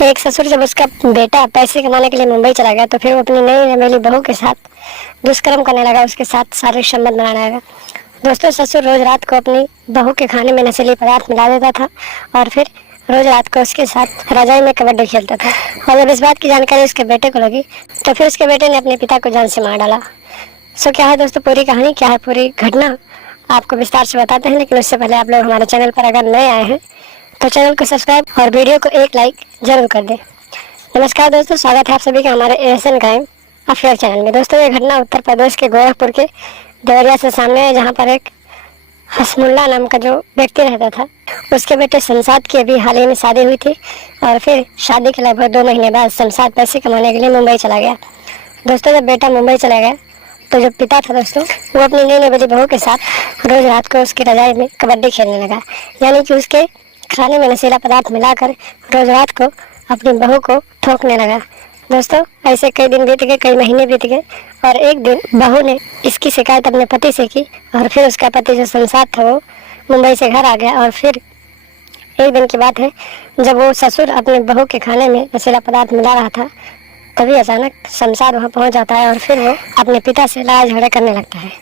एक ससुर जब उसका बेटा पैसे कमाने के लिए मुंबई चला गया तो फिर वो अपनी नई नवेली बहू के साथ दुष्कर्म करने लगा, उसके साथ शारीरिक संबंध बनाने लगा। दोस्तों, ससुर रोज रात को अपनी बहू के खाने में नशीली पदार्थ मिला देता था और फिर रोज रात को उसके साथ रजाई में कबड्डी खेलता था। और जब इस बात की जानकारी उसके बेटे को लगी तो फिर उसके बेटे ने अपने पिता को जान से मार डाला। सो क्या है दोस्तों पूरी कहानी, क्या है पूरी घटना, आपको विस्तार से बताते हैं। लेकिन उससे पहले आप लोग हमारे चैनल पर अगर नए आए हैं तो चैनल को सब्सक्राइब और वीडियो को एक लाइक जरूर कर दें। नमस्कार दोस्तों, स्वागत है आप सभी का हमारे एएसएन क्राइम अफेयर चैनल में। दोस्तों, ये घटना उत्तर प्रदेश के गोरखपुर के देवरिया से सामने है, जहां पर एक हसमुल्ला नाम का जो व्यक्ति रहता था, उसके बेटे शमशाद की अभी हाल ही में शादी हुई थी और फिर शादी के लगभग 2 महीने बाद शमशाद पैसे कमाने के लिए मुंबई चला गया। दोस्तों, जब बेटा मुंबई चला गया तो जो पिता था दोस्तों, वो अपनी नई नवेली बहू के साथ रोज रात को उसकी रजाई में कबड्डी खेलने लगा, यानी कि उसके खाने में नशीला पदार्थ मिलाकर रोज रात को अपनी बहू को ठोकने लगा। दोस्तों, ऐसे कई दिन बीत गए, कई महीने बीत गए और एक दिन बहू ने इसकी शिकायत अपने पति से की और फिर उसका पति जो शमशाद था वो मुंबई से घर आ गया। और फिर एक दिन की बात है, जब वो ससुर अपने बहू के खाने में नशीला पदार्थ मिला रहा था, तभी अचानक शमशाद वहाँ पहुँच जाता है और फिर वो अपने पिता से लड़ाई झगड़ा करने लगता है।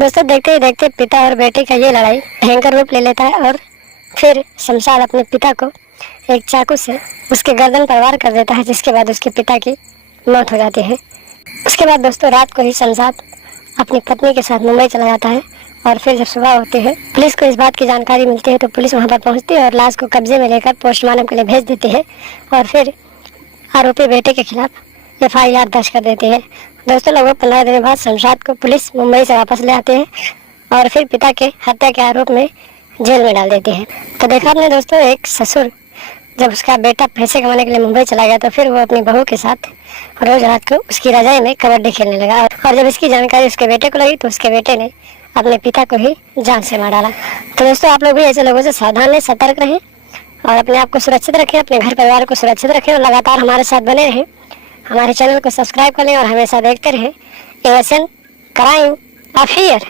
दोस्तों, देखते ही देखते पिता और बेटे का ये लड़ाई भयंकर रूप ले लेता है और फिर शमशाद अपने पिता को एक चाकू से उसके गर्दन पर वार कर देता है, जिसके बाद उसके पिता की मौत हो जाती है। उसके बाद दोस्तों, रात को ही शमशाद अपनी पत्नी के साथ मुंबई चला जाता है और फिर जब सुबह होती है, पुलिस को इस बात की जानकारी मिलती है तो पुलिस वहां पर पहुंचती है और लाश को कब्जे में लेकर पोस्टमार्टम के लिए भेज देती है और फिर आरोपी बेटे के खिलाफ FIR दर्ज कर देती है। दोस्तों, लगभग 15 दिन बाद शमशाद को पुलिस मुंबई से वापस ले आते हैं और फिर पिता के हत्या के आरोप में जेल में डाल देती है। तो देखा आपने दोस्तों, एक ससुर जब उसका बेटा पैसे कमाने के लिए मुंबई चला गया तो फिर वो अपनी बहू के साथ रोज रात को उसकी रजाई में कबड्डी खेलने लगा और जब इसकी जानकारी उसके बेटे को लगी तो उसके बेटे ने अपने पिता को ही जान से मार डाला। तो दोस्तों, आप लोग भी ऐसे लोगों से सावधान रहें, सतर्क रहें और अपने आप को सुरक्षित रखें, अपने घर परिवार को सुरक्षित रखें और लगातार हमारे साथ बने रहें। हमारे चैनल को सब्सक्राइब कर लें और हमेशा देखते रहें एएसएन क्राइम अफेयर।